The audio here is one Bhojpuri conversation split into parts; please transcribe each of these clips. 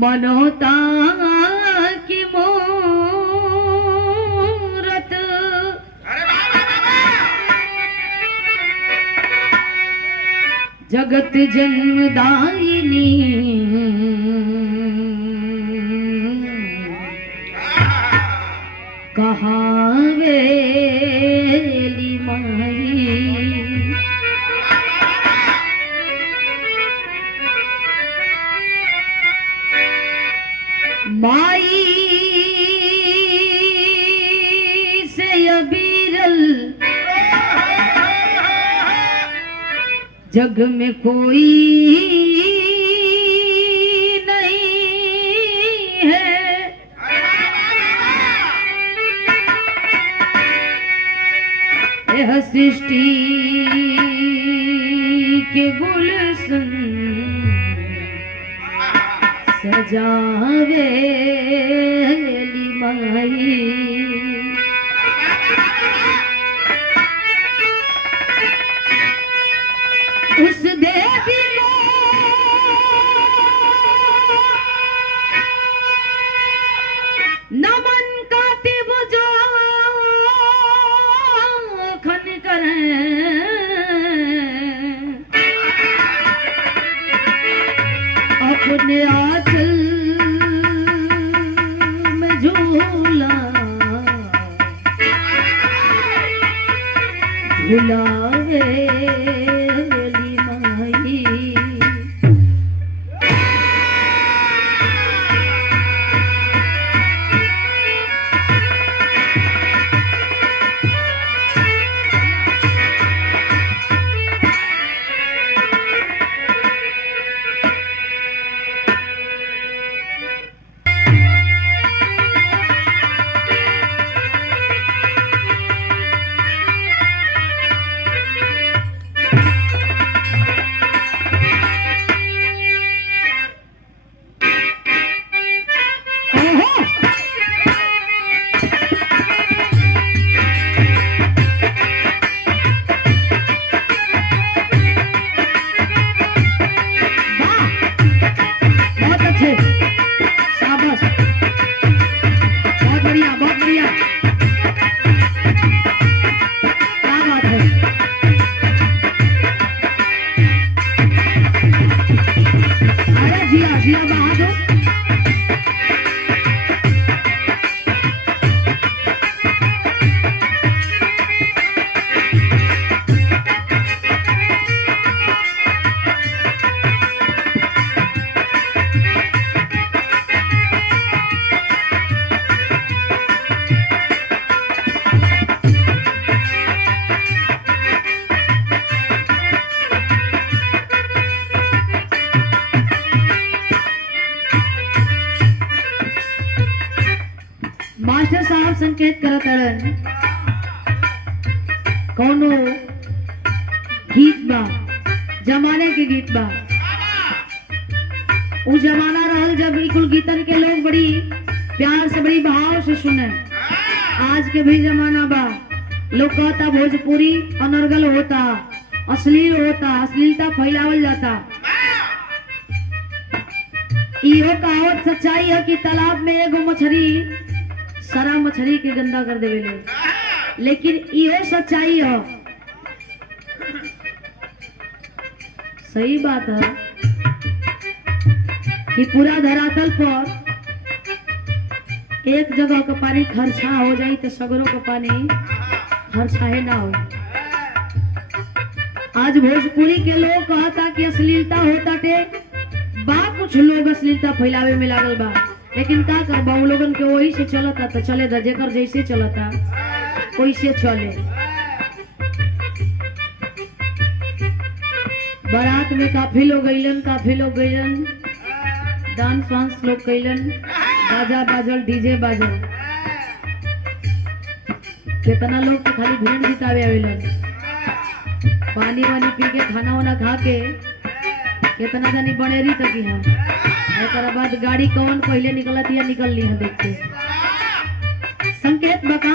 मनोता की मूरत जगत जन्मदायिनी कहावेली माई माई से अबीरल जग में कोई नहीं है। यह सृष्टि के गुलशन सजावेली माई उस देवी को नमन करते वो जो खन करें अपने आंचल में झूला झूलावे मास्टर साहब संकेत करत हन कौनो गीत बा जमाने के गीत बा उस जमाना रहल जब कुल गीतन के लोग बड़ी प्यार से बड़ी भाव से सुने। आज के भी जमाना बा लोग कहता भोजपुरी अनर्गल होता अश्लील होता अश्लीलता फैलावल जाता। इहो कहावत सच्चाई है कि तालाब में एगो मछली सारा मछली के गंदा कर देवे लेकिन ये सच्चाई है सही बात है कि पूरा धरातल पर एक जगह का पानी खर्चा हो जाए तो सगरों का पानी खर्चाए ना हो। आज भोजपुरी के लोग कहता कि अश्लीलता होता टे बा कुछ लोग अश्लीलता फैलावे में लागल बा लेकिन का करबा उन लोगन के वही से चलता तो चले दा जेकर जैसे चलता वैसे चले। बारात में काफी लोग गइलन डांस वांस लोग कैलन बाजा बाजल डीजे बाजल कितना लोग तो खाली भीड़ जुटावे आवेलन पानी वानी पी के खाना वाना खा के कितना जानी बनेरी तक यहाँ एक बाद गाड़ी कौन पहले निकलत या निकल ली है देखते संकेत बका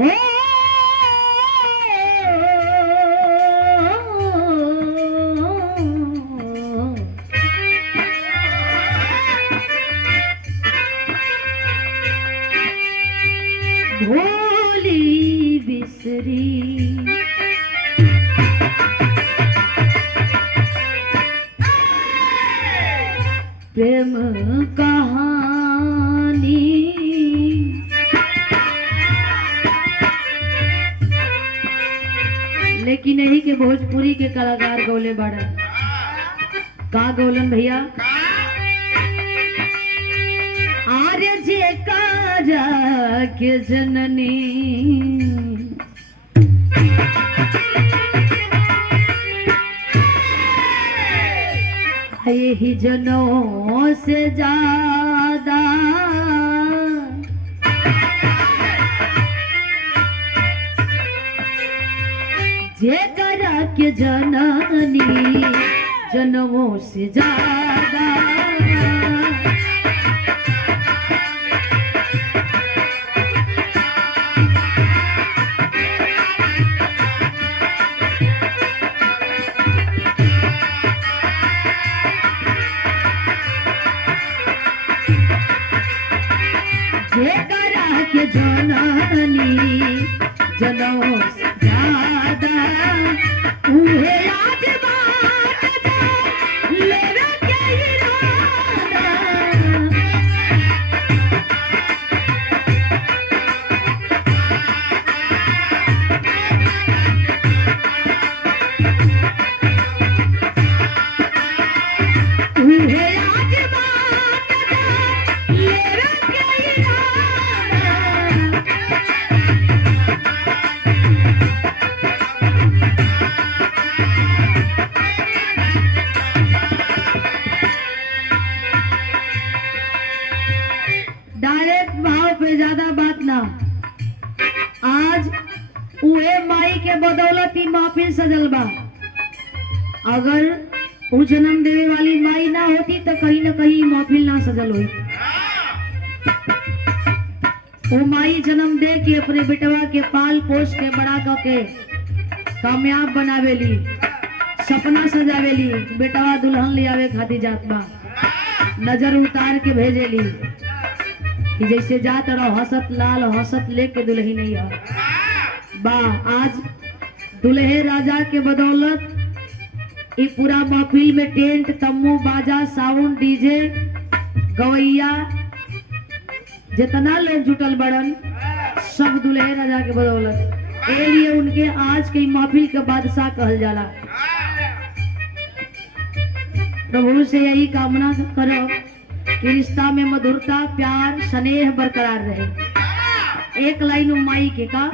हो भोली बिसरी प्रेम कहानी लेकिन यही के भोजपुरी के कलाकार गौले बड़ा का गौलन भैया आर्य जे काजा के जननी यही जनों से ज्यादा जे करा के जननी जनों से ज्यादा जे करा के जननी जनों से ज्यादा उहे आज बात लेवे के इरादा उहे आज बात लेवे के इरादा डायरेक्ट भाव पे ज्यादा बात ना आज उहे माई के बदौलत ही महफिल सजल बा अगर वो जन्म देवे वाली माई ना होती तो कहीं ना कहीं महफिल ना सजल हुई वो माई जन्म दे के अपने बेटवा के पाल पोस के बड़ा करके कामयाब बनावेली सपना सजावेली बेटवा दुल्हन ले आवे खातिर जात बा नजर उतार के भेजेली कि जैसे जात रहो हसत लाल हसत लेके दुल्ही नहीं आ बा आज दुल्हे राजा के बदौलत ये पूरा महफिल में टेंट तम्बू बाजा साउंड डीजे गवैया जितना लोग जुटल बड़न सब दुल्हे राजा के बदौलत ए लिए उनके आज के महफिल के बादशाह कहल जाला प्रभु से यही कामना करो कि रिश्ता में मधुरता प्यार स्नेह बरकरार रहे एक लाइन माई के का